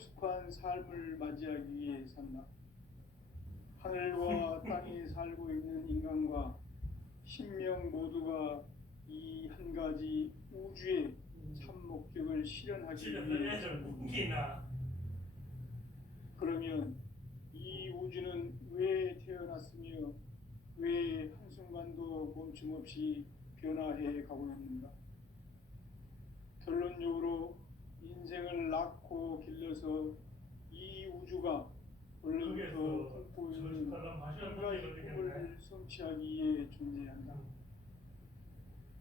성숙한 삶을 맞이하기 위해 산다. 하늘과 땅에 살고 있는 인간과 신명 모두가 이 한 가지 우주의 참 목적을 실현하기 위해 산다. 그러면 이 우주는 왜 태어났으며 왜 한순간도 멈춤없이 변화해 가고 있는가? 결론적으로 인생을 낳고 길러서 이 우주가 원래부터 품고 있는 한 가지 꿈을 성취하기 위해 존재한다.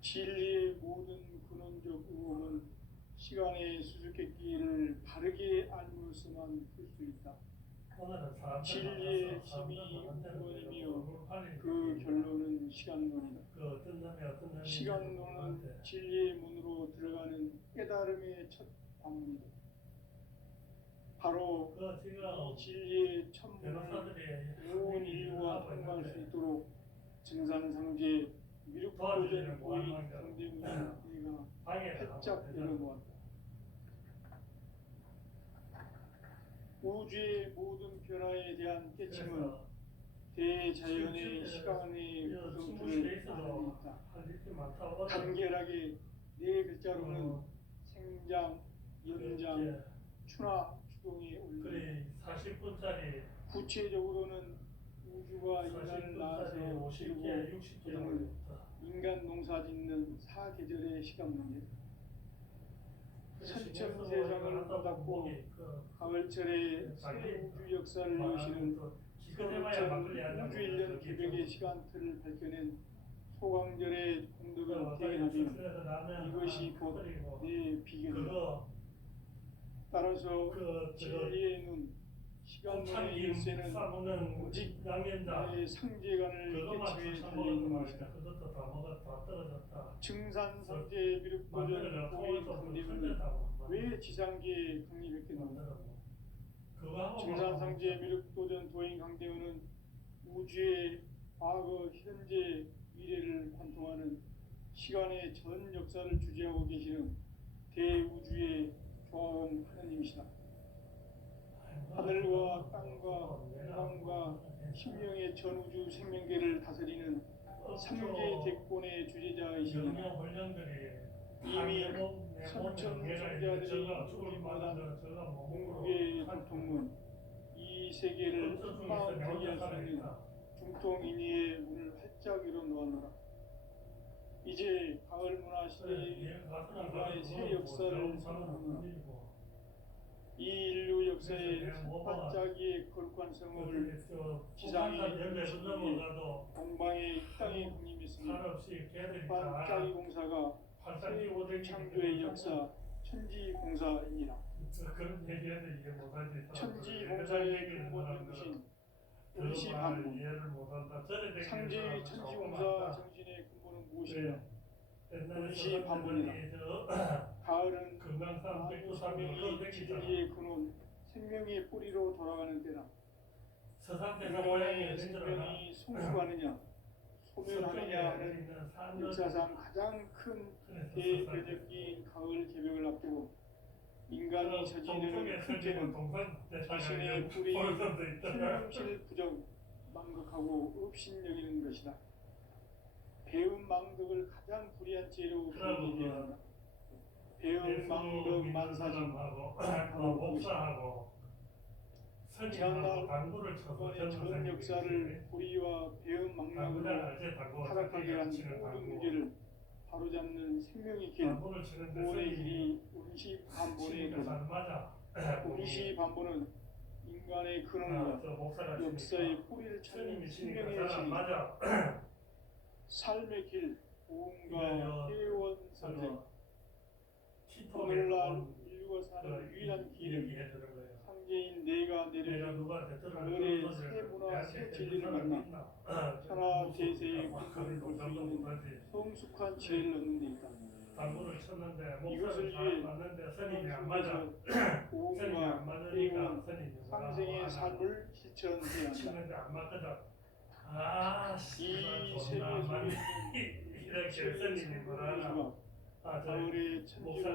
진리의 모든 근원적 의혹은 시간의 수수께끼를 바르게 알므로서만 풀 수 있다. 진리의 핵심이 근원이며 그 결론은 시간론이다. 시간론은 진리의 문으로 들어가는 깨달음의 첫 방문이다. 바로 이 진리의 천문을 온 인류가 통과할 수 있도록 증산상제 미륵도전 고인 강대문이 내가 활짝 열어놓았다. 우주의 모든 변화에 대한 깨침은 대자연의 시간의 구성들을 안에 있다. 간결하게 네 글자로는 생장, 연장, 추나 추동에 올린다. 구체적으로는 우주가 인간을 낳아서 키우고 그동안 인간 농사 짓는 사계절의 시간 문제, 천천 세상을 닫고 가을철에 새 우주 역사를 여시는 서울천 우주 1년 기백의 시간틀을 밝혀낸 소강절의 공덕을 대견하며 이것이 곧 내 비결이다. 따라서 진리의 눈, 시간론의 열쇠는 오직 나의 상제관을 깨침에 달려있는 것이다. 증산상제 미륵도전 고인 강대문은 왜 지상계에 강림했겠는가? 증산상제 미륵도전 도인 강대문은 우주의 과거, 현재, 미래를 관통하는 시간의 전 역사를 주재하고 계시는 대우주의 조화원 하나님이시다. 하늘과 땅과 해방과 신명의 전우주 생명계를 다스리는 삼계 대권의 주제자이시니라. 이미 선천성자들이 우리마다 궁극의 고통은 이 세계를 한마음되게 할 수 있는 중통인의의 문을 활짝 열어놓았노라. 이제 가을 문화 시대의 인간의 새 역사를 선언하노라. 이 인류 역사의 반짝이의 거룩한 성업을 지상의 중심이 동방의 이 땅에 군림했으니 반짝이 공사가 새 우주 창조의 역사 천지공사이니라. 천지공사의 근본 정신 원시반문, 상제의 천지공사 정신의 근본은 무엇이냐? 원시반문이다. 가을은 만유 생명이 진리의 근원, 생명의 뿌리로 돌아가는 때다. 인간의 생명이 성숙하느냐, 소멸하느냐 하는 역사상 가장 큰 대변혁기인 가을 개벽을 앞두고 인간이 저지르는 큰 죄는 자신의 뿌리 신명실 부정, 망극하고 업신여기는 것이다. 배운 망덕을 가장 불의한 죄로 비교해야 한다. 배운 망덕 만사진 지난날 인간의 전 역사를 불의와 배운 망락으로 타락하게 한 모든 문제를 바로잡는 생명의 길, 구원의 길이 원시반본의 도다. 원시반본은 인간의 근원과 역사의 뿌리를 찾는 생명의 길이다. 삶의 길, 고음과 회원 삼생, 오늘날 인류가 사는 유일한 길은 상제인 내가 내려준 가을의 새 문화, 새 진리를 만나 천하 대세의 공부를 볼 수 있는 성숙한 지혜를 얻는 데 있다. 이것을 위해 성경에서 고음과 회원, 상생의 삶을 실천해야 한다. 이 세계 속에 세계의 성공주가 가을의 천지로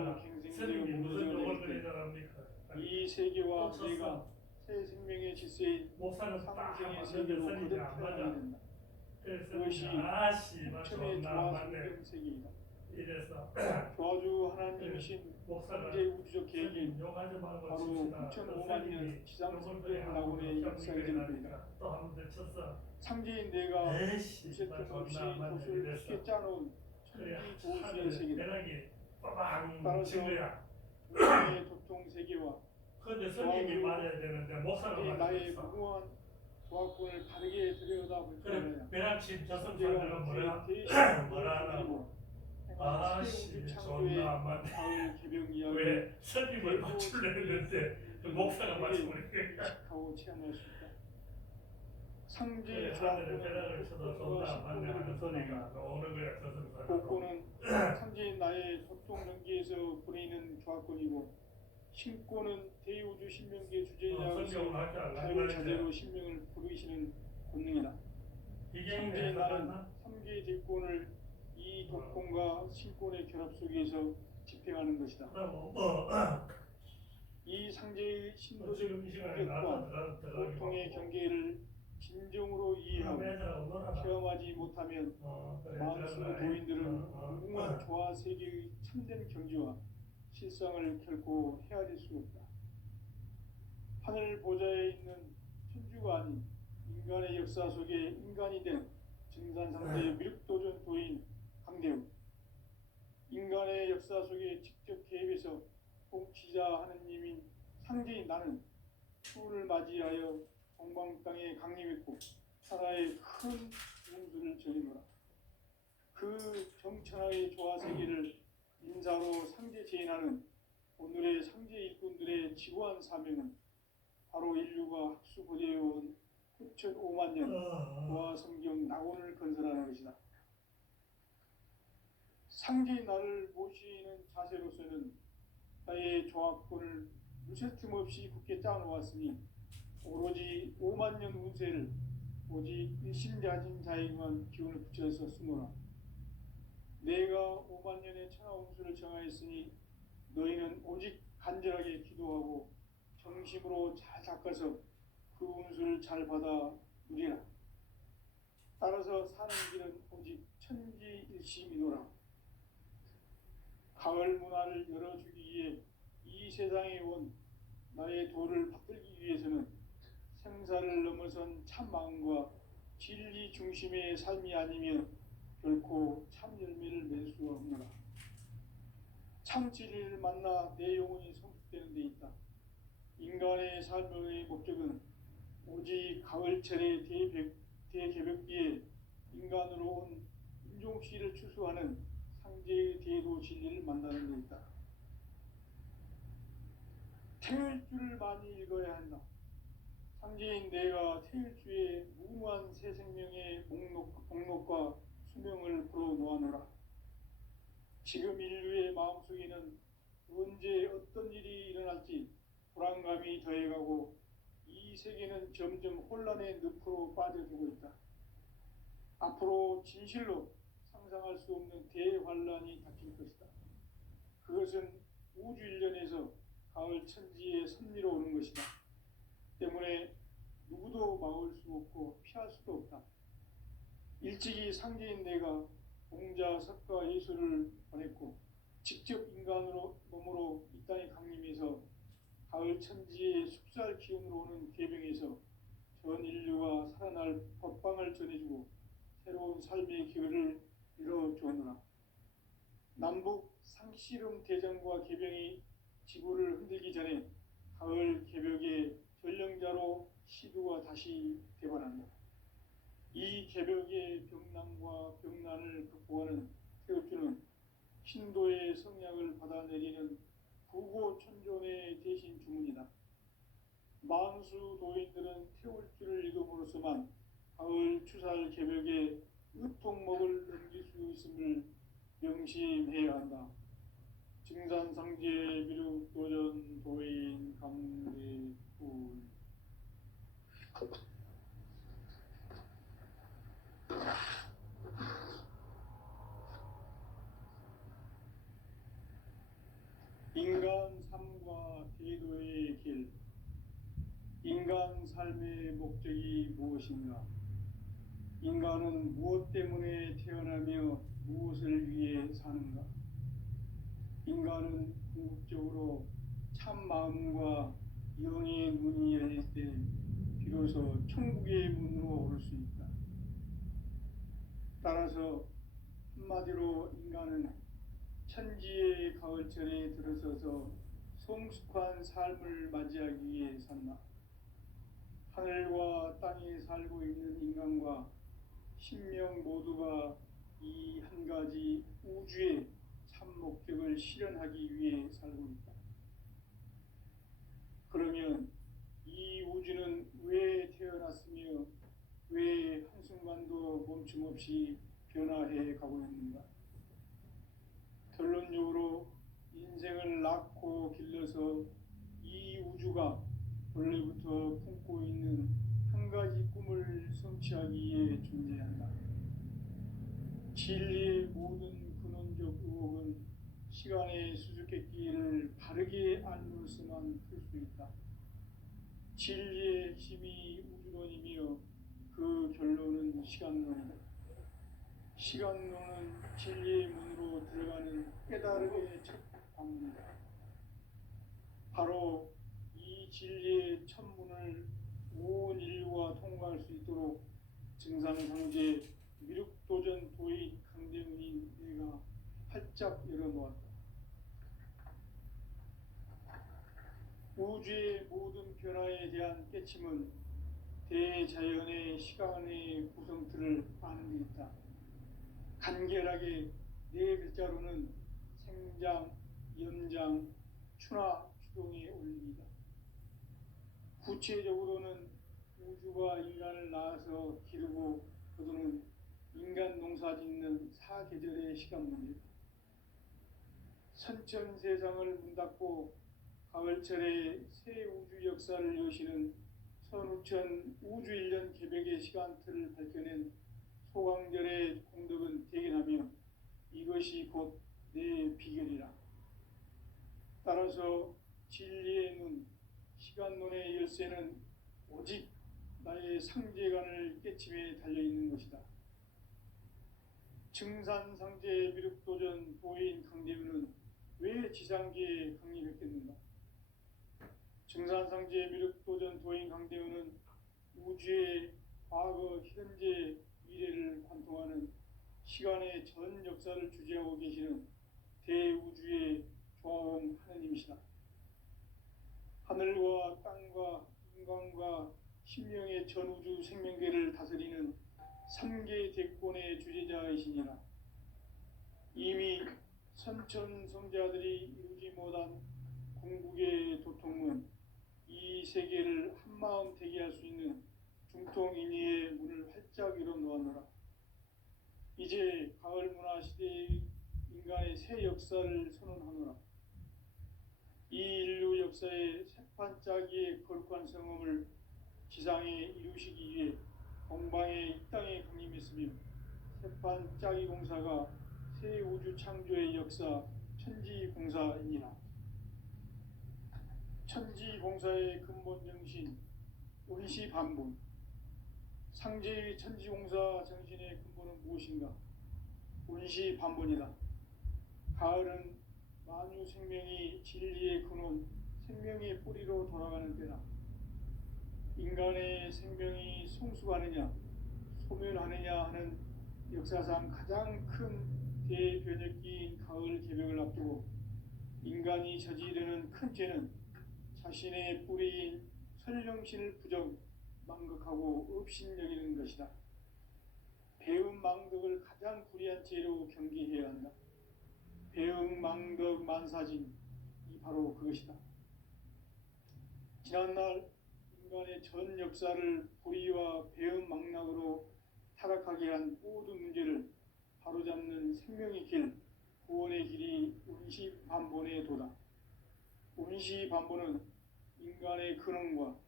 갱생되어 무너져 내릴 때 이 세계와 내가 새 생명의 질서인 상생의 세계로 거듭 태어나게 된다. 그것이 부천의 조화 성경 세계이다. 조화주 하나님이신 현재 우주적 계획인 바로 9,500만 년 지상 성경 낙원의 역사의 전부이다. 상제인 내가 유세점 없이 도수를 쉽게 짜놓은 천지 보수의 세계다. 따라서 우주의 도통 세계와 조화주 나의 무궁한 조화권을 다르게 들여다볼 거야. 저승사자가 뭐라 아씨 존나 안 맞네. 왜 선임을 맞추려는데 목사가 맞춰버리게 하고 체험할 수 있다. 상제 하늘에 배락을 쳐도 존나 안 맞네 하는 소리가 오는 거야 저승사자. 복고는 상제인 나의 도통 연기에서 보내는 조합권이고 신고는 대우주 신명기의 주제자로서 자유 자재로 신명을 부르시는 권능이다. 상제인 나는 3개의 대권을 이 독권과 신권의 결합 속에서 집행하는 것이다. 이 상제의 신도적 인격과 고통의 경계를 진정으로 이해하고 체험하지 못하면 만수 도인들은 무궁한 조화 세계의 참된 경지와 실상을 결코 헤아릴 수 없다. 하늘 보좌에 있는 천주가 아닌 인간의 역사 속에 인간이 된 증산상제의 미륵도전 도인 강대우, 인간의 역사 속에 직접 개입해서 통치자 하느님인 상제인 나는 추운을 맞이하여 동방 땅에 강림했고 하나의 큰 운수를 전이노라. 그 정천하의 조화 세계를 인사로 상제 제인하는 오늘의 상제 일꾼들의 지구한 사명은 바로 인류가 학수고대해온 9,500만 년 조화 성경 낙원을 건설하는 것이다. 상제인 나를 모시는 자세로서는 나의 조합권을 무쇠 틈 없이 굳게 짜놓았으니 오로지 5만 년 운세를 오직 일심자진 자에게만 기운을 붙여서 쓰노라. 내가 5만 년의 천하 운수를 정하였으니 너희는 오직 간절하게 기도하고 정심으로 잘 닦아서 그 운수를 잘 받아 누리라. 따라서 사는 길은 오직 천지일심이노라. 가을 문화를 열어주기 위해 이 세상에 온 나의 도를 받들기 위해서는 생사를 넘어선 참 마음과 진리 중심의 삶이 아니면 결코 참 열매를 맺을 수 없노라. 참 진리를 만나 내 영혼이 성숙되는 데 있다. 인간의 삶의 목적은 오직 가을철의 대개벽기에 인간으로 온 인종씨를 추수하는 상제의 대도 진리를 만나는 데 있다. 태일주를 많이 읽어야 한다. 상제인 내가 태일주의 무궁한 새 생명의 목록과 수명을 풀어놓아노라. 지금 인류의 마음속에는 언제 어떤 일이 일어날지 불안감이 더해가고 이 세계는 점점 혼란의 늪으로 빠져들고 있다. 앞으로 진실로 상상할 수 없는 대환란이 닥칠 것이다. 그것은 우주 일련에서 가을 천지에 섭리로 오는 것이다. 때문에 누구도 막을 수 없고 피할 수도 없다. 일찍이 상제인 내가 공자, 석가, 예수를 보냈고 직접 인간으로 몸으로 이 땅에 강림해서 가을 천지의 숲살 기운으로 오는 계병에서 전 인류가 살아날 법방을 전해주고 새로운 삶의 기회를 이뤄주었노라. 남북 상씨름 대전과 계병이 지구를 흔들기 전에 가을 개벽의 전령자로 시두가 다시 개발한다. 이 개벽의 병난과 병난을 극복하는 태울주는 신도의 성약을 받아내리는 부고천존의 대신 주문이다. 만수 도인들은 태울주를 읽음으로써만 가을 추살 개벽의 으통목을 넘길 수 있음을 명심해야 한다. 증산상제 미륵도전 도인 강대훈. 인간 삶과 대도의 삶의 목적이 무엇인가? 인간은 무엇 때문에 태어나며 무엇을 위해 사는가? 인간은 궁극적으로 참 마음과 영의 문이 열릴 때 비로소 천국의 문으로 오를 수 있다. 따라서 한마디로 인간은 천지의 가을철에 들어서서 성숙한 삶을 맞이하기 위해 산다. 하늘과 땅에 살고 있는 인간과 신명 모두가 이 한 가지 우주의 참 목적을 실현하기 위해 살고 있다. 그러면 이 우주는 왜 태어났으며 왜 한순간도 멈춤 없이 변화해 가고 있는가? 결론적으로 인생을 낳고 길러서 이 우주가 원래부터 품고 있는 한 가지 꿈을 성취하기 위해 존재한다. 진리의 모든 근원적 의혹은 시간의 수수께끼를 바르게 알므로서만 풀 수 있다. 진리의 핵심이 우주론이며 그 결론은 시간론이다. 시간론은 진리의 문으로 들어가는 깨달음의 첫 방문이다. 바로 이 진리의 첫 문을 온 인류가 통과할 수 있도록 증산상제 미륵도전 도의 강대문인 내가 활짝 열어놓았다. 우주의 모든 변화에 대한 깨침은 대자연의 시간의 구성틀을 아는 데 있다. 간결하게 네 글자로는 생장, 연장, 추나 추동의 원리이다. 구체적으로는 우주가 인간을 낳아서 기르고 거두는 인간 농사 짓는 사계절의 시간문이다. 선천 세상을 문 닫고 가을철에 새 우주 역사를 여시는 선우천 우주 1년 개백의 시간틀을 밝혀낸 소강절의 공덕은 대견하며 이것이 곧 내 비결이라. 따라서 진리의 눈, 시간론의 열쇠는 오직 나의 상제관을 깨침에 달려있는 것이다. 증산상제 미륵도전 도인 강대문은 왜 지상계에 강림했겠는가? 증산상제 미륵도전 도인 강대문은 우주의 과거, 현재, 미래를 관통하는 시간의 전 역사를 주재하고 계시는 대우주의 조화원 하느님이시다. 하늘과 땅과 인간과 신명의 전우주 생명계를 다스리는 3개 대권의 주재자이시니라. 이미 선천성자들이 이루지 못한 궁극의 도통은 이 세계를 한마음 되게 할 수 있는 중통인의의 문을 활짝 열어놓았노라. 이제 가을 문화 시대의 인간의 새 역사를 선언하노라. 이 인류 역사의 새판짜기의 거룩한 성험을 지상에 이루시기 위해 공방에 이 땅에 강림했으며 새판짜기 공사가 새 우주 창조의 역사 천지공사이니라. 천지공사의 근본 정신 원시반본. 상제의 천지공사 정신의 근본은 무엇인가? 원시반본이다. 가을은 만유 생명이 진리의 근원, 생명의 뿌리로 돌아가는 때다. 인간의 생명이 성숙하느냐, 소멸하느냐 하는 역사상 가장 큰 대변혁기인 가을 개벽을 앞두고 인간이 저지르는 큰 죄는 자신의 뿌리인 설령신을 부정, 망극하고 업신여기는 것이다. 배움 망덕을 가장 불의한 죄로 경계해야 한다. 배움 망덕 만사진이 바로 그것이다. 지난날 인간의 전 역사를 불의와 배움 망락으로 타락하게 한 모든 문제를 바로잡는 생명의 길, 구원의 길이 운시반본의 도다. 운시반본은 인간의 근원과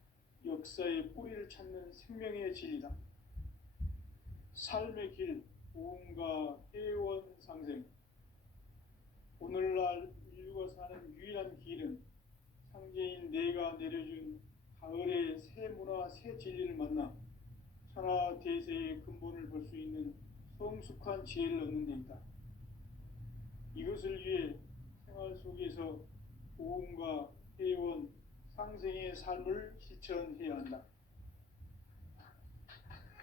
역사의 뿌리를 찾는 생명의 진리다. 삶의 길, 보험과 해원상생. 오늘날 인류가 사는 유일한 길은 상제인 내가 내려준 가을의 새 문화, 새 진리를 만나 천하 대세의 근본을 볼 수 있는 성숙한 지혜를 얻는 데 있다. 이것을 위해 생활 속에서 보험과 회원, 상생의 삶을 실천해야 한다.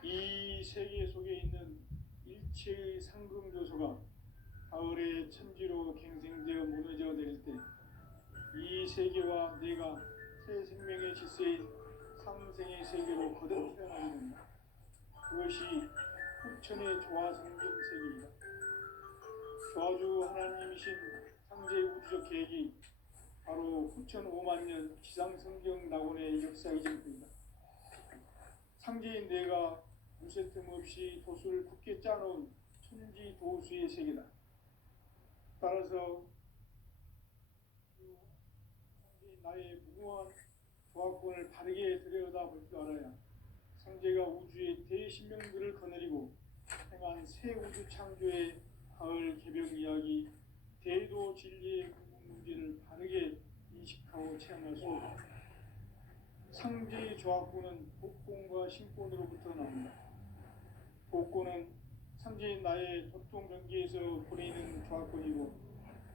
이 세계 속에 있는 일체의 상금교소가 가을의 천지로 갱생되어 무너져 내릴 때 이 세계와 내가 새 생명의 질서인 상생의 세계로 거듭 태어나게 된다. 그것이 후천의 조화성경 세계이다. 조화주 하나님이신 상제의 우주적 계획이 바로 후천 5만 년 지상성경 낙원의 역사의 전부이다. 상제인 내가 무쇠 틈 없이 도수를 굳게 짜놓은 천지 도수의 세계다. 따라서 상제인 나의 무궁한 조화권을 바르게 들여다볼 줄 알아야 상제가 우주의 대신명들을 거느리고 행한 새 우주 창조의 가을 개벽 이야기, 대도 진리의 문제를 바르게 인식하고 체험할 수 없다. 상제의 조화권은 복권과 신권으로부터 나온다. 복권은 상제인 나의 도통변기에서 보내는 조화권이고,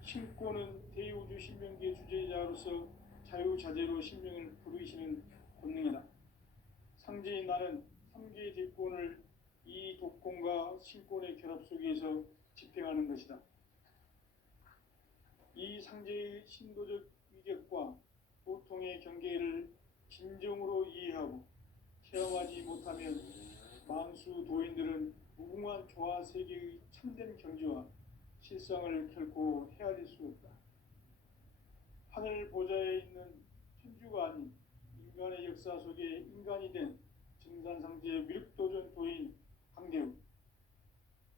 신권은 대우주 신명기의 주제자로서 자유자재로 신명을 부르시는 본능이다. 상제인 나는 3개의 대권을 이 독권과 신권의 결합 속에서 집행하는 것이다. 이 상제의 신도적 위격과 도통의 경계를 진정으로 이해하고 체험하지 못하면 만수 도인들은 무궁한 조화 세계의 참된 경지와 실상을 결코 헤아릴 수 없다. 하늘 보좌에 있는 천주가 아닌 인간의 역사 속에 인간이 된 증산상제의 미륵도전 도인 강대우,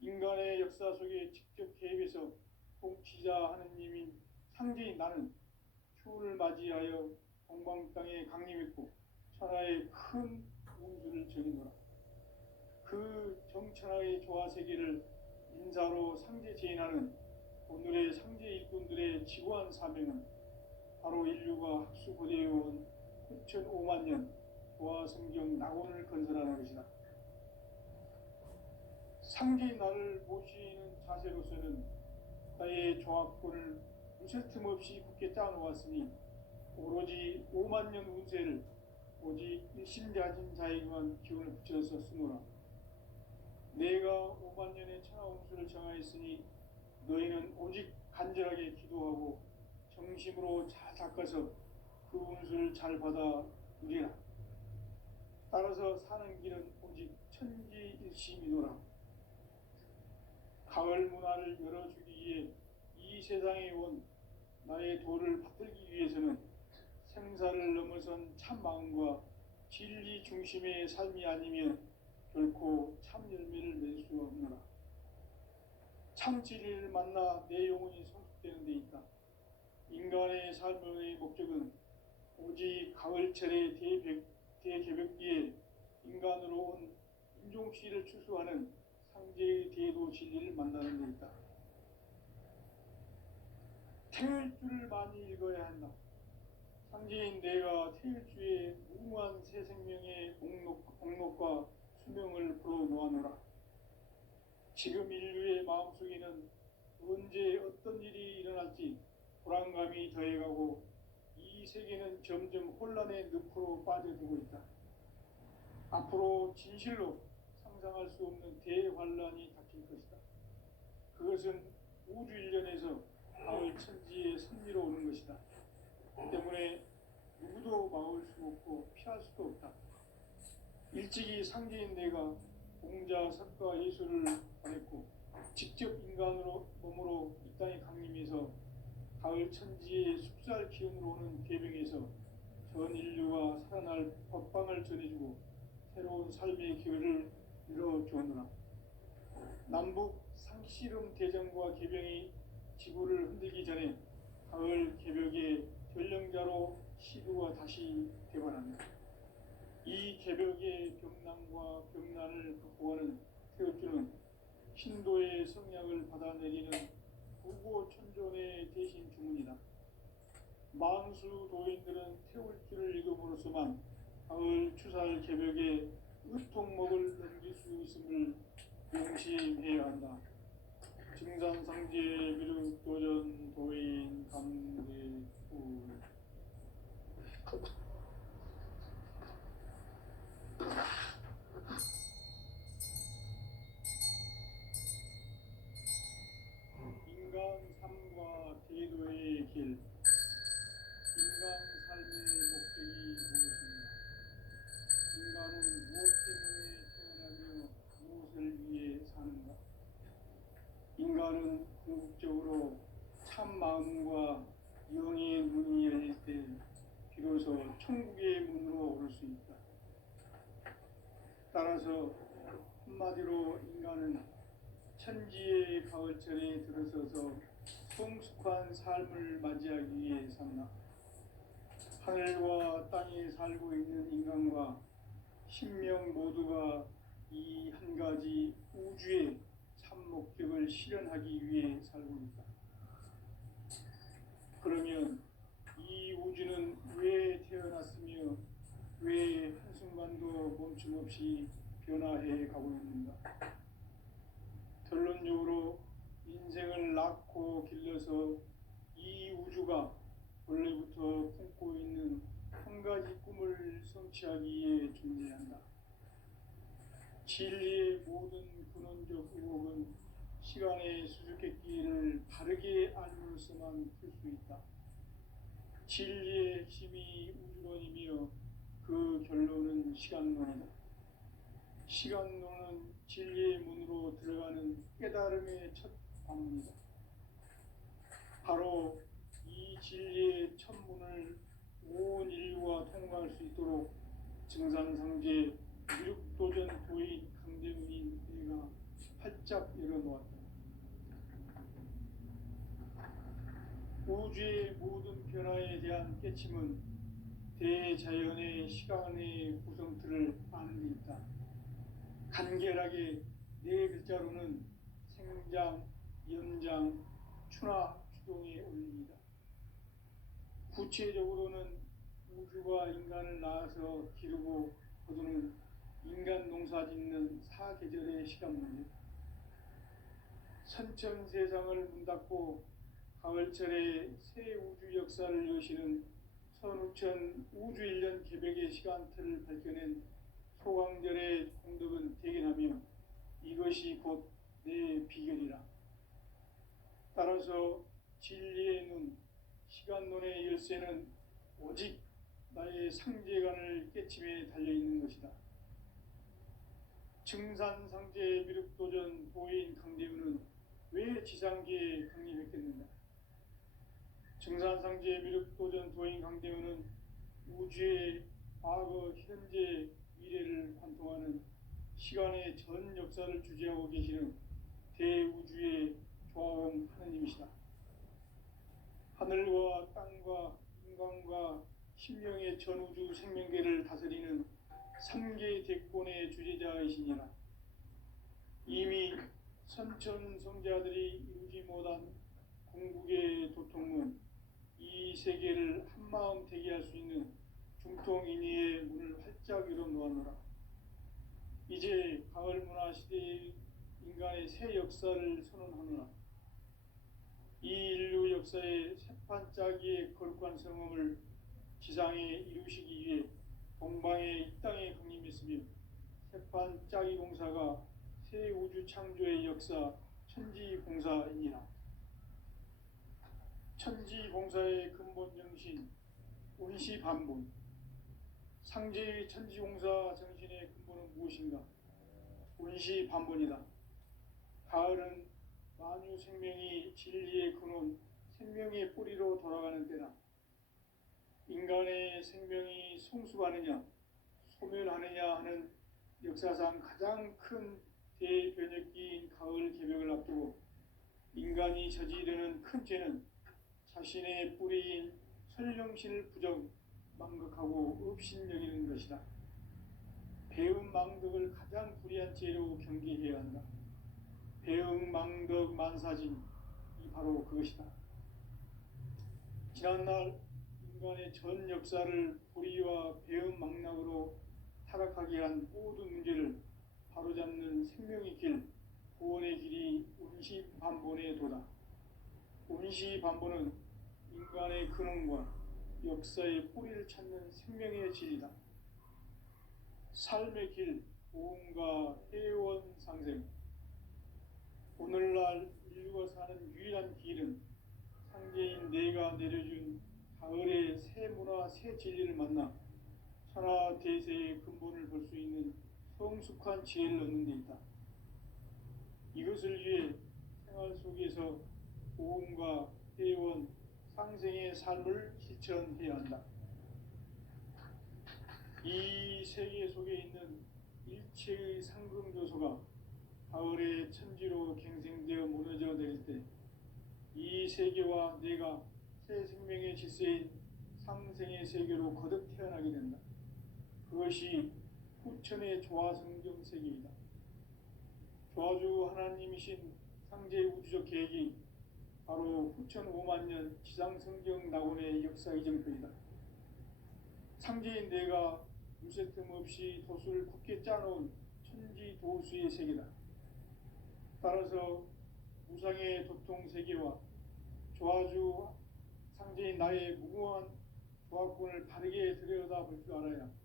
인간의 역사 속에 직접 개입해서 통치자 하느님인 상제인 나는 추운을 맞이하여 동방 땅에 강림했고 천하의 큰 운수를 전이노라. 그 정천하의 조화 세계를 인사로 상제 제인하는 오늘의 상제 일꾼들의 지구한 사명은 바로 인류가 학수고대해온 후천 5만 년 조화 성경 낙원을 건설하는 것이다. 상제인 나를 모시는 자세로서는 나의 조합권을 무쇠 틈 없이 굳게 짜놓았으니 오로지 5만 년 운세를 오직 일심자진 자에게만 기운을 붙여서 쓰노라. 내가 5만 년의 천하 운수를 정하였으니 너희는 오직 간절하게 기도하고 정심으로 잘 닦아서 그 운수를 잘 받아 누리라. 따라서 사는 길은 오직 천지일심이노라. 가을 문화를 열어주기 위해 이 세상에 온 나의 도를 받들기 위해서는 생사를 넘어선 참 마음과 진리 중심의 삶이 아니면 결코 참 열매를 낼 수 없노라. 참 진리를 만나 내 영혼이 성숙되는 데 있다. 인간의 삶의 목적은 오직 가을철의 대개벽기에 인간으로 온 인종시를 추수하는 상제의 대도 진리를 만나는 데 있다. 태일주를 많이 읽어야 한다. 상제인 내가 태일주의 무궁한 새 생명의 목록과 수명을 불어놓아노라. 지금 인류의 마음속에는 언제 어떤 일이 일어날지 불안감이 더해가고 이 세계는 점점 혼란의 늪으로 빠져들고 있다. 앞으로 진실로 상상할 수 없는 대환란이 닥칠 것이다. 그것은 우주 일련에서 가을 천지의 섭리로 오는 것이다. 때문에 누구도 막을 수 없고 피할 수도 없다. 일찍이 상제인 내가 공자, 석가, 예수를 보냈고 직접 인간으로 몸으로 이 땅에 강림해서 가을 천지의 숲살 기운으로 오는 계명에서 전 인류가 살아날 법방을 전해주고 새로운 삶의 기회를 열어주었노라. 남북 상씨름 대전과 개병이 지구를 흔들기 전에 가을 개벽의 전령자로 시두가 다시 되관합니다. 이 개벽의 병난과 병난을 극복하는 태울주는 신도의 성약을 받아내리는 부고천존의 대신 주문이다. 만수 도인들은 태울주를 읽음으로써만 가을 추살 개벽에 으통목을 넘길 수 있음을 명심해야 한다. 증산상제 미륵 도전 도인 감대우. 인간 삶과 대도의 길. 인간 삶의 목적이 무엇인가? 인간은 무엇 때문에 태어나며 무엇을 위해 사는가? 인간은 궁극적으로 참 마음과 영의 문이 열릴 때 비로소 천국의 문으로 오를 수 있다. 따라서 한마디로 인간은 천지의 가을철에 들어서서 성숙한 삶을 맞이하기 위해 산다. 하늘과 땅에 살고 있는 인간과 신명 모두가 이 한 가지 우주의 참 목적을 실현하기 위해 살고 있다. 그러면 이 우주는 왜 태어났으며 왜 한순간도 멈춤 없이 변화해 가고 있는가? 결론적으로 인생을 낳고 길러서 이 우주가 원래부터 품고 있는 한 가지 꿈을 성취하기 위해 존재한다. 진리의 모든 근원적 의혹은 시간의 수수께끼를 바르게 알므로써만 풀 수 있다. 진리의 핵심이 우주론이며 그 결론은 시간론이다. 시간론은 진리의 문으로 들어가는 깨달음의 첫 방문이다. 바로 이 진리의 첫 문을 온 인류가 통과할 수 있도록 증산상제 미륵도전 도인 강대훈이 내가 활짝 열어놓았다. 우주의 모든 변화에 대한 깨침은 대자연의 시간의 구성틀을 아는 데 있다. 간결하게 네 글자로는 생장, 연장, 추나 추동의 원리이다. 구체적으로는 우주가 인간을 낳아서 기르고 거두는 인간 농사 짓는 사계절의 시간 문제. 선천 세상을 문 닫고 가을철에 새 우주 역사를 여시는 선우천 우주 1년 개벽의 시간틀을 밝혀낸 소강절의 공덕은 대견하며 이것이 곧 내 비결이라. 따라서 진리의 눈, 시간론의 열쇠는 오직 나의 상제관을 깨침에 달려있는 것이다. 증산상제 미륵도전 도인 강대훈은 왜 지상계에 강림했겠는가? 증산상제 미륵도전 도인 강대훈은 우주의 과거, 현재, 미래를 관통하는 시간의 전 역사를 주재하고 계시는 대우주의 조화원 하느님이시다. 하늘과 땅과 인간과 신명의 전우주 생명계를 다스리는 3개 대권의 주제자이시니라. 이미 선천 성자들이 이루지 못한 궁극의 도통은 이 세계를 한마음 되게 할 수 있는 중통인의의 문을 활짝 열어놓았노라. 이제 가을 문화 시대의 인간의 새 역사를 선언하노라. 이 인류 역사의 새판짜기의 거룩한 성험을 지상에 이루시기 위해 동방의 이 땅에 강림했으며 새판짜기 공사가 새 우주 창조의 역사 천지공사이니라. 천지공사의 근본 정신 운시반본. 상제의 천지공사 정신의 근본은 무엇인가? 운시반본이다. 가을은 만유 생명이 진리의 근원, 생명의 뿌리로 돌아가는 때다. 인간의 생명이 성숙하느냐, 소멸하느냐 하는 역사상 가장 큰 대변혁기인 가을 개벽을 앞두고 인간이 저지르는 큰 죄는 자신의 뿌리인 설령신을 부정, 망극하고 업신여기는 것이다. 배움 망덕을 가장 불의한 죄로 경계해야 한다. 배움 망덕 만사진이 바로 그것이다. 지난날 인간의 전 역사를 불의와 배움 망락으로 야기한 모든 문제를 바로잡는 생명의 길, 구원의 길이 운시반본에 도다. 운시반본은 인간의 근원과 역사의 뿌리를 찾는 생명의 진리다. 삶의 길, 보험과 회원 상생. 오늘날 인류가 사는 유일한 길은 상제인 내가 내려준 가을의 새 문화, 새 진리를 만나 천하 대세의 근본을 볼 수 있는 성숙한 지혜를 얻는 데 있다. 이것을 위해 생활 속에서 보험과 회원, 상생의 삶을 실천해야 한다. 이 세계 속에 있는 일체의 상금조소가 가을의 천지로 갱생되어 무너져 내릴 때 이 세계와 내가 새 생명의 질서인 상생의 세계로 거듭 태어나게 된다. 그것이 후천의 조화성경 세계이다. 조화주 하나님이신 상제의 우주적 계획이 바로 후천 5만 년 지상성경 낙원의 역사 이정표이다. 상제인 내가 무쇠 틈 없이 도수를 굳게 짜놓은 천지 도수의 세계다. 따라서 무상의 도통 세계와 조화주 상제인 나의 무궁한 조화권을 바르게 들여다볼 줄 알아야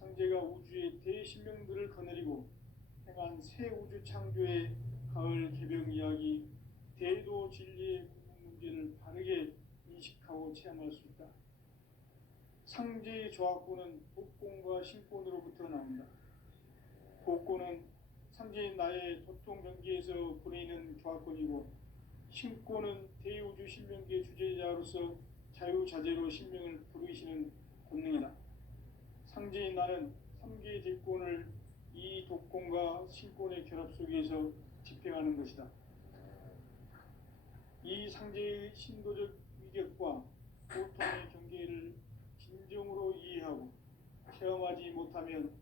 상제가 우주의 대신명들을 거느리고 행한 새 우주 창조의 가을 개병 이야기, 대도 진리의 구분 문제를 바르게 인식하고 체험할 수 있다. 상제의 조화권은 복권과 신권으로부터 나온다. 복권은 상제인 나의 도통 경계에서 보내는 조화권이고, 신권은 대우주 신명계 주제자로서 자유자재로 신명을 부르시는 권능이다. 상제인 나는 3개의 대권을 이 독권과 신권의 결합 속에서 집행하는 것이다. 이 상제의 신도적 위격과 고통의 경계를 진정으로 이해하고 체험하지 못하면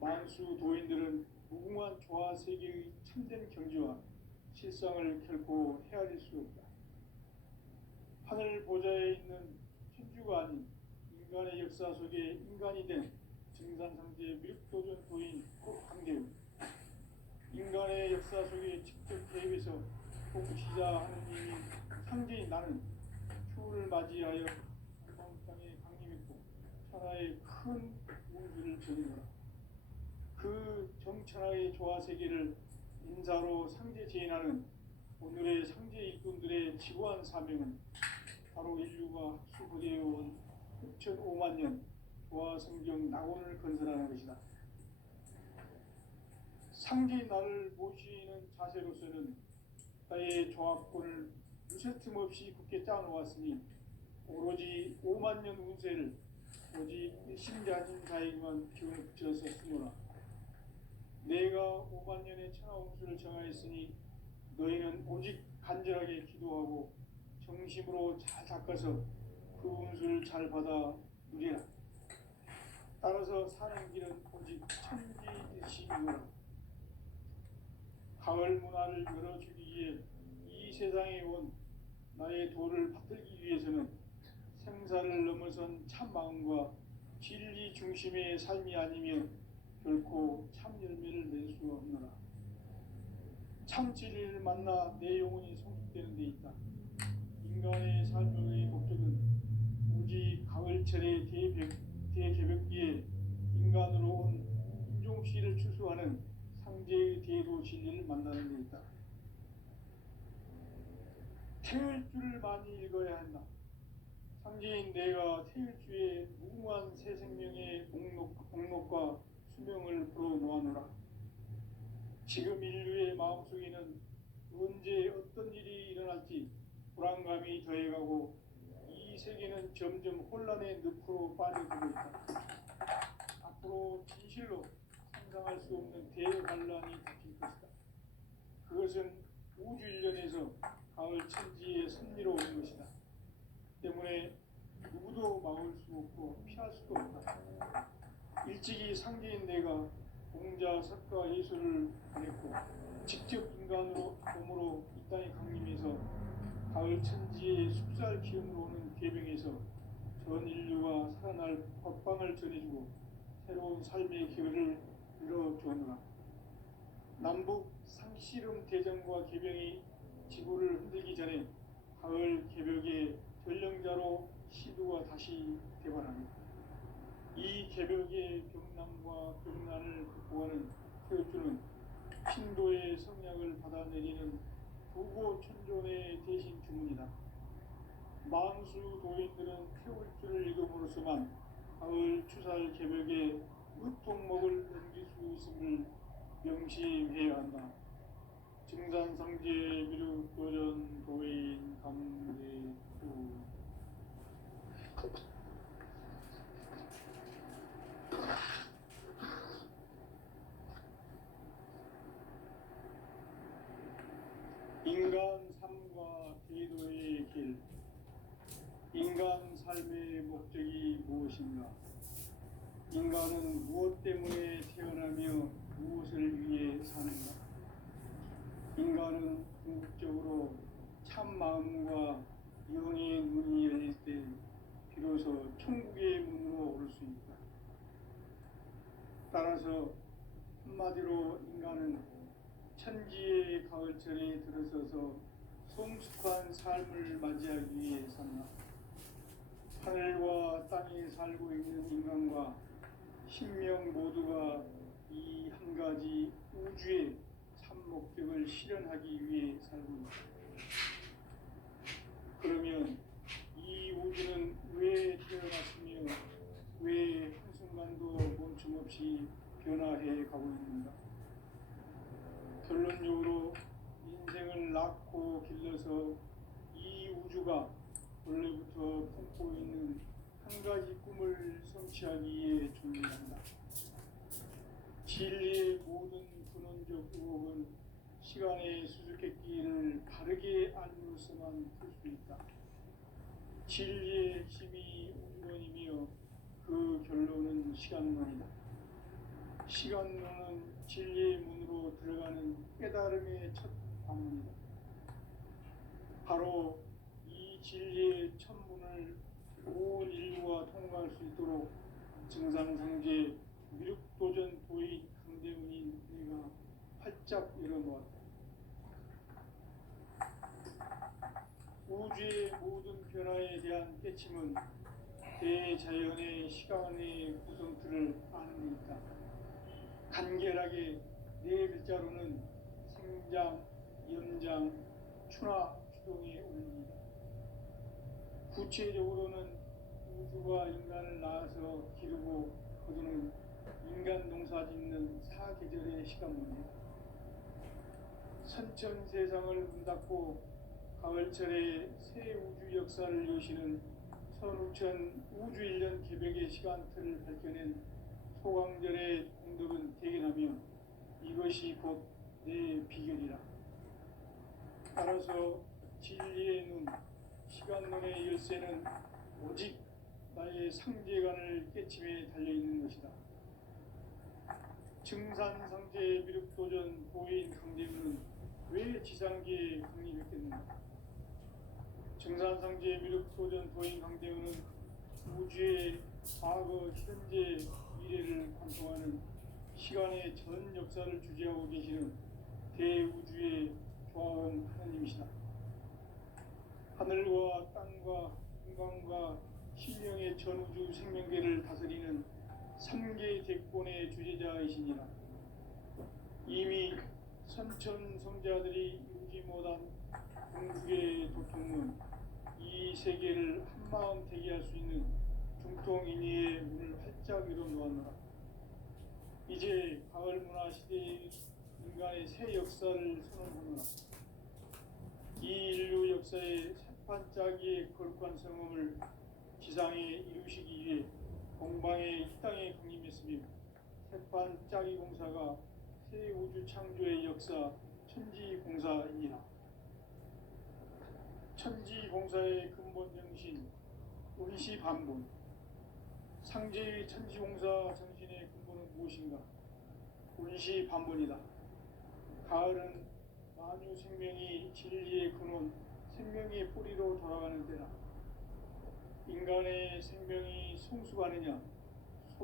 만수 도인들은 무궁한 조화 세계의 참된 경지와 실상을 결코 헤아릴 수 없다. 하늘 보좌에 있는 천주가 아닌 인간의 역사 속에 인간이 된 증산상제의 미륵도전 도인 강대우, 인간의 역사 속에 직접 개입해서 통치자 하느님인 상제인 나는 추후를 맞이하여 한방 땅에 강림했고 천하의 큰 우주를 전이노라. 그 정천하의 조화세계를 인사로 상제 제인하는 오늘의 상제 일꾼들의 지고한 사명은 바로 인류가 학수고대해온 6,5만 년 조화성경 낙원을 건설하는 것이다. 상제인 나를 모시는 자세로서는 나의 조화권을 무쇠 틈 없이 굳게 짜놓았으니 오로지 5만 년 운세를 오직 일심자진 자에게만 기운을 붙여서 쓰노라. 내가 5만 년의 천하 운수를 정하였으니 너희는 오직 간절하게 기도하고 정심으로 잘 닦아서 그 운수를 잘 받아 누리라. 따라서 사는 길은 오직 천지일시이노라. 가을 문화를 열어주기 위해 이 세상에 온 나의 도를 받들기 위해서는 생사를 넘어선 참 마음과 진리 중심의 삶이 아니면 결코 참 열매를 낼 수 없노라. 참 진리를 만나 내 영혼이 성숙되는 데 있다. 인간의 삶의 목적은 오직 가을철의 대개벽기에 인간으로 온 인종씨를 추수하는 상제의 대도 진리를 만나는 데 있다. 태을 줄을 많이 읽어야 한다. 상제인 내가 태일주의 무궁한 새 생명의 목록과 수명을 불어놓아노라. 지금 인류의 마음속에는 언제 어떤 일이 일어날지 불안감이 더해가고 이 세계는 점점 혼란의 늪으로 빠져들고 있다. 앞으로 진실로 상상할 수 없는 대반란이 닥칠 것이다. 그것은 우주 일련에서 가을 천지에 선미로운 것이다. 때문에 누구도 막을 수 없고 피할 수도 없다. 일찍이 상제인 내가 공자, 석가, 예수를 보냈고 직접 인간으로 몸으로 이 땅에 강림해서 가을 천지의 숲살 기운으로 오는 계병에서 전 인류가 살아날 법방을 전해주고 새로운 삶의 기회를 열어주었노라. 남북 상씨름 대전과 개병이 지구를 흔들기 전에 가을 개벽의 전령자로 시두가 다시 대발합니다. 이 개벽의 병남과 병난을 극복하는 태우주는 신도의 성약을 받아내리는 부고천존의 대신 주문이다. 만수 도인들은 태울주를 읽음으로써만 가을 추살 개벽에 의통목을 넘길 수 있음을 명심해야 한다. 증산상제 미륵 도전 도인 감대수. 인간 삶과 대도의 길. 인간 삶의 목적이 무엇인가? 인간은 무엇 때문에 태어나며 무엇을 위해 사는가? 인간은 궁극적으로 참 마음과 영의 문이 열릴 때 비로소 천국의 문으로 오를 수 있다. 따라서 한마디로 인간은 천지의 가을철에 들어서서 성숙한 삶을 맞이하기 위해 산다. 하늘과 땅에 살고 있는 인간과 신명 모두가 이 한 가지 우주의 참 목적을 실현하기 위해 살고 있다. 그러면 이 우주는 왜 태어났으며 왜 한순간도 멈춤없이 변화해 가고 있는가? 결론적으로 인생을 낳고 길러서 이 우주가 원래부터 품고 있는 한 가지 꿈을 성취하기 위해 존재한다. 진리의 모든 근원적 의혹은 시간의 수수께끼를 바르게 알므로서만 풀 수 있다. 진리의 핵심이 우주론이며 그 결론은 시간론이다. 시간론은 진리의 문으로 들어가는 깨달음의 첫 방문이다. 바로 이 진리의 첫 문을 온 인류가 통과할 수 있도록 증상상제 미륵도전 도인 강대훈인 내가 활짝 열어놓았다. 우주의 모든 변화에 대한 깨침은 대자연의 시간의 구성틀을 아는 데 있다. 간결하게 네 글자로는 생장, 연장, 추나, 추동의 원리이다. 구체적으로는 우주가 인간을 낳아서 기르고 거두는 인간 농사 짓는 사계절의 시간문이다. 선천 세상을 문 닫고 가을철에 새 우주 역사를 여시는 선우천 우주 1년 개벽의 시간틀을 밝혀낸 소강절의 공덕은 대견하며 이것이 곧 내 비결이라. 따라서 진리의 눈, 시간론의 열쇠는 오직 나의 상제관을 깨침에 달려있는 것이다. 증산상제 미륵도전 도인 강대훈은 왜 지상계에 강림했겠는가? 증산상제 미륵도전 도인 강대훈은 우주의 과거, 현재, 미래를 관통하는 시간의 전 역사를 주재하고 계시는 대우주의 조화원 하나님이시다. 하늘과 땅과 인간과 신령의 전우주 생명계를 다스리는 3개 대권의 주제자이시니라. 이미 선천성자들이 이루지 못한 공주의 도통문, 이 세계를 한마음 대기할 수 있는 중통인의의 문을 활짝 열어놓았노라. 이제 가을 문화 시대의 인간의 새 역사를 선언하노라. 이 인류 역사의 새판짜기의 거룩한 성험을 지상에 이루시기 위해 공방에 이 땅에 강림했으며 새판짜기 공사가 새 우주 창조의 역사 천지공사이니라. 천지공사의 근본 정신 운시반본. 상제의 천지공사 정신의 근본은 무엇인가? 운시반본이다. 가을은 만유 생명이 진리의 근원, 생명의 뿌리로 돌아가는 때다. 인간의 생명이 성숙하느냐,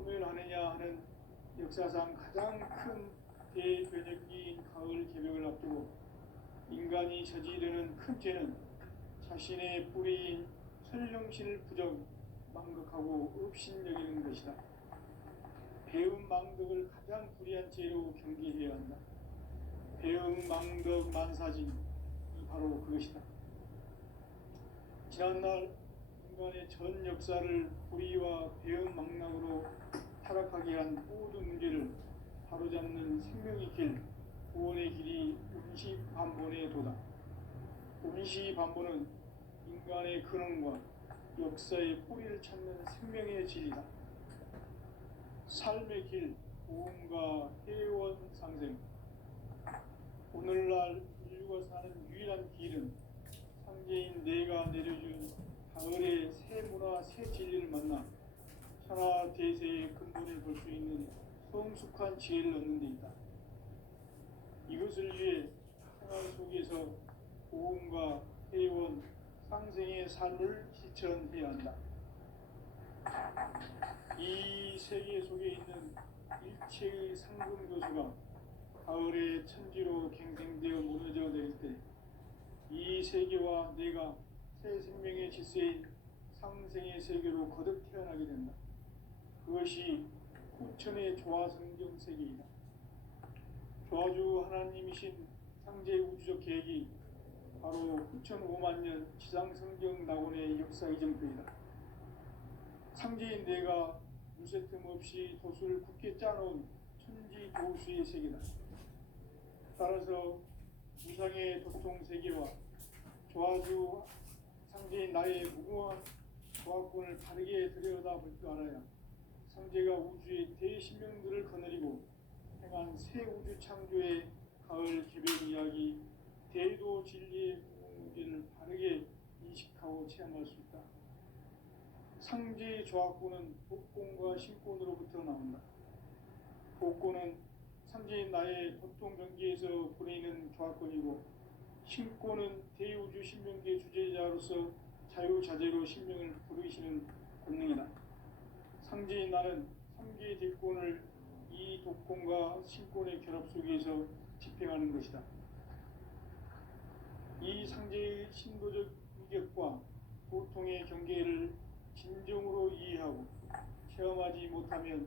소멸하느냐 하는 역사상 가장 큰 대변혁기인 가을 개벽을 앞두고 인간이 저지르는 큰 죄는 자신의 뿌리인 설령신을 부정 망극하고 업신여기는 것이다. 배음 망덕을 가장 불의한 죄로 경계해야 한다. 배음 망덕 만사진이 바로 그것이다. 지난날 인간의 전 역사를 불의와 배음 망락으로 타락하게 한 모든 문제를 바로잡는 생명의 길, 구원의 길이 운시반본의 도다. 운시반본은 인간의 근원과 역사의 뿌리를 찾는 생명의 진리다. 삶의 길, 보험과 회원 상생. 오늘날 인류가 사는 유일한 길은 상제인 내가 내려준 가을의 새 문화, 새 진리를 만나 천하 대세의 근본을 볼 수 있는 성숙한 지혜를 얻는 데 있다. 이것을 위해 생활 속에서 보험과 회원, 상생의 삶을 실천해야 한다. 이 세계 속에 있는 일체의 상금 교수가 가을의 천지로 갱생되어 무너져 내릴 때 이 세계와 내가 새 생명의 질서인 상생의 세계로 거듭 태어나게 된다. 그것이 후천의 조화성경 세계이다. 조화주 하나님이신 상제 우주적 계획이 바로 후천 5만년 지상성경 낙원의 역사 이정표이다. 상제인 내가 무쇠틈 없이 도수를 굳게 짜놓은 천지 도수의 세계다. 따라서 무상의 도통 세계와 조화주 상제인 나의 무궁한 조화권을 다르게 들여다볼 줄 알아야 상제가 우주의 대신명들을 거느리고 행한 새 우주 창조의 가을 개벽 이야기, 대도 진리의 문제를 바르게 인식하고 체험할 수 있다. 상제의 조화권은 복권과 신권으로부터 나온다. 복권은 상제인 나의 보통 경계에서 보내는 조화권이고, 신권은 대우주 신명계 주제자로서 자유자재로 신명을 부르시는 권능이다. 상제인 나는 3개의 대권을 이 독권과 신권의 결합 속에서 집행하는 것이다. 이 상제의 신도적 위격과 보통의 경계를 진정으로 이해하고 체험하지 못하면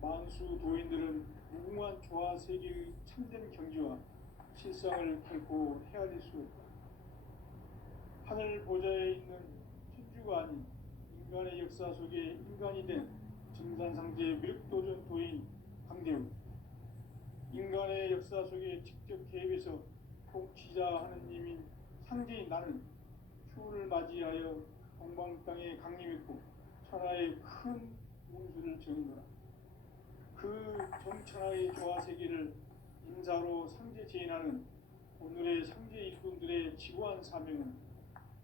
만수 도인들은 무궁한 조화 세계의 참된 경지와 실상을 결코 헤아릴 수 없다. 하늘 보좌에 있는 천주가 아닌 인간의 역사 속에 인간이 된 증산상제 미륵도전 도인 강대우, 인간의 역사 속에 직접 개입해서 통치자 하느님인 상제인 나는 추운을 맞이하여 동방 땅에 강림했고 천하의 큰 운수를 정의노라. 그 정천하의 조화 세계를 인사로 상제 제인하는 오늘의 상제 일꾼들의 지구한 사명은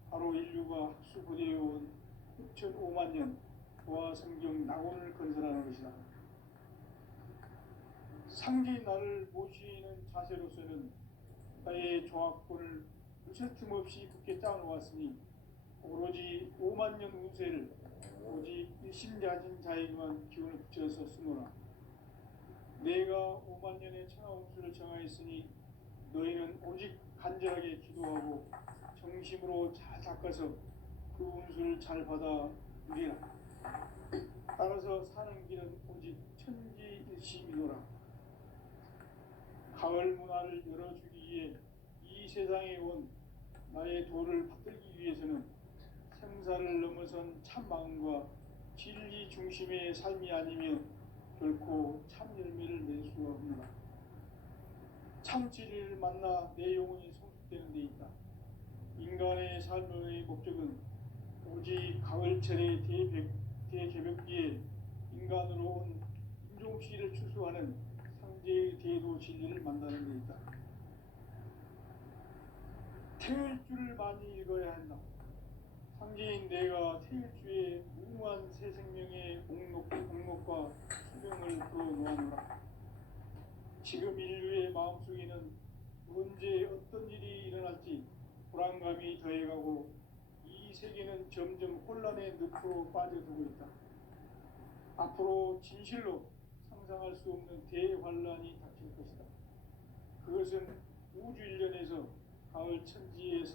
바로 인류가 학수고대해온 6,500년 조화 성경 낙원을 건설하는 것이다. 상제인 나를 모시는 자세로서는 나의 조화권을 무쇠틈 없이 굳게 짜놓았으니 오로지 5만년 운세를 오직 일심자진 자에게만 기운을 붙여서 쓰노라. 내가 5만년의 천하 운수를 정하였으니 너희는 오직 간절하게 기도하고 정심으로 잘 닦아서 그 운수를 잘 받아 누리라. 따라서 사는 길은 오직 천지일심이노라. 가을 문화를 열어주기 위해 이 세상에 온 나의 도를 받들기 위해서는 생사를 넘어선 참 마음과 진리 중심의 삶이 아니면 결코 참 열매를 낼 수가 없노라. 참 진리를 만나 내 영혼이 성숙되는 데 있다. 인간의 삶의 목적은 오직 가을철의 대개벽기에 인간으로 온 인종시를 추수하는 상제의 대도 진리를 만나는 데 있다. 태일주를 많이 읽어야 한다. 상제인 내가 태일주의 무궁한 새 생명의 공록과 수명을 풀어놓아노라. 지금 인류의 마음속에는 언제 어떤 일이 일어날지 불안감이 더해가고 이 세계는 점점 혼란의 늪으로 빠져들고 있다. 앞으로 진실로 상상할 수 없는 대환란이 닥칠 것이다. 그것은 우주 일련에서 가을 천지의